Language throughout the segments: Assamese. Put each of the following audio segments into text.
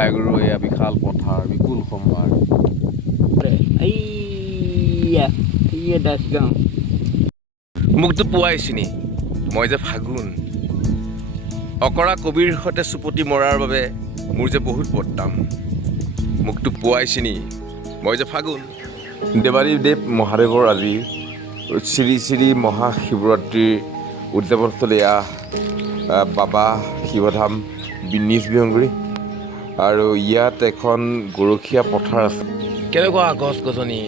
গাই গৰু এয়া বিশাল পথাৰ বিপুল সম্ভাৰ দাসগাঁও মোকতো পোৱাই চিনি মই যে ফাগুন অকৰা কবিৰ সৈতে চুপতি মৰাৰ বাবে মোৰ যে বহুত বদনাম মোকতো পোৱাই চিনি মই যে ফাগুন দেৱাৰীদেৱ মহাদেৱৰ আজি শ্ৰী শ্ৰী মহাশিৱৰাত্ৰিৰ উদযাপনস্থলী এয়া বাবা শিৱধাম নিজ বিহংগুৰি আৰু ইয়াত এখন গৰখীয়া পথাৰ আছে কেনেকুৱা গছ গছনি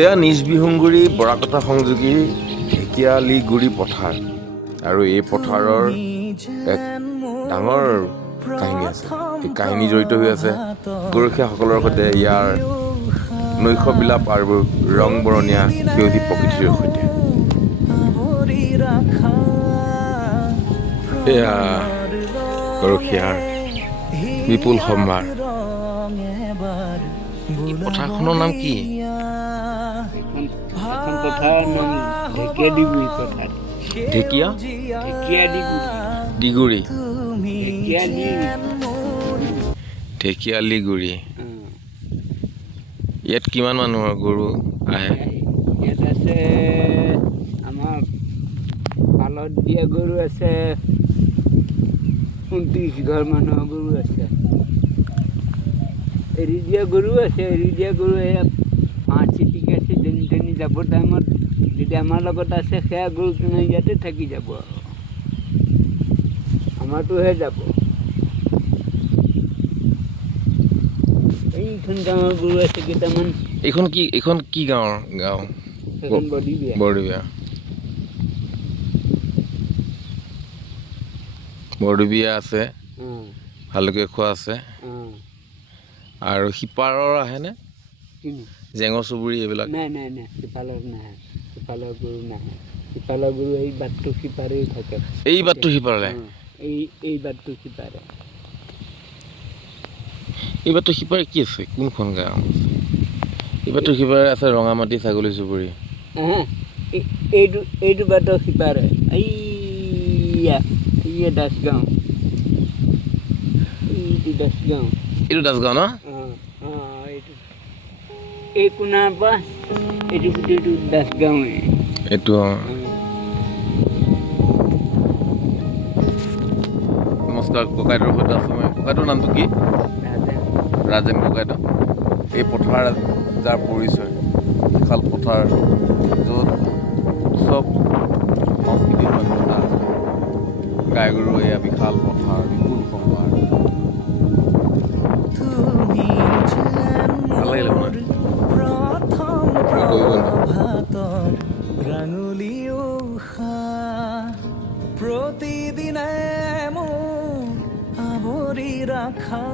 এয়া নিজ বিহংগুৰি বৰাকটা সংযোগী ঢেকীয়ালিগুৰি পথাৰ আৰু এই পথাৰৰ এক ডাঙৰ কাহিনী আছে এই কাহিনী জড়িত হৈ আছে গৰখীয়াসকলৰ সৈতে ইয়াৰ নৈশবিলাপ আৰু ৰং বৰণীয়া সেউজী প্ৰকৃতিৰ সৈতে এয়া গৰখীয়াৰ বিপুল সম্ভাৰ পথাৰখনৰ নাম কি পথাৰৰ নাম ঢেকীয়াডিগুৰি পথাৰ ঢেকীয়াডিগুৰি ঢেকীয়াডিগুৰি ইয়াত কিমান মানুহৰ গৰু আহে ইয়াত আছে আমাৰ পালত দিয়া গৰু আছে 29 ঘৰ মানুহৰ গৰু আছে এৰি দিয়া গৰু আছে এৰি দিয়া গৰু এয়া 5 চিটিকে আছে যেনি যাব টাইমত যদি আমাৰ লগত আছে সেয়া গৰু কিনে ইয়াতে থাকি যাব আমাৰটোহে যাব এইখন গাঁৱৰ গৰু আছে কেইটামান এইখন কি গাঁও এখন বৰদিবিয়া বৰদিবিয়া আছে ভালুকে খোৱা আছে আৰু সিপাৰৰ আহেনে জেঙৰ চুবুৰী এইবিলাক নাই সিফালৰ নাহে সিফালৰ গৰু নাহে সিফালৰ গৰু এই বাটটো সিপাৰেই থাকে এই বাটটো সিপাৰলে এই বাটটো সিপাৰে এই বাটটো সিপাৰে কি আছে কোনখন গাঁও এই বাটটো সিপাৰে আছে ৰঙামাটি ছাগলী চুবুৰী এইটো বাটৰ সিপাৰে এইয়া দাসগাঁও এইটো দাসগাঁও ন এই কোণাৰ পৰা এইটো গোটেইটো দাসগাঁৱে এইটো নমস্কাৰ ককাইদেউৰ সৈতে আছোঁ মই ককাইদেউৰ নামটো কি ৰাজেন ককাইদেউ এই পথাৰ যাৰ পৰিচয় বিশাল পথাৰ য'ত উৎসৱ সংস্কৃতিৰ কথা গাই গৰু এয়া বিশাল পথাৰ বিপুল সম্ভাৰ ভাল লাগিলে মানে প্ৰতিদিনে মোৰ আৱৰি ৰাখা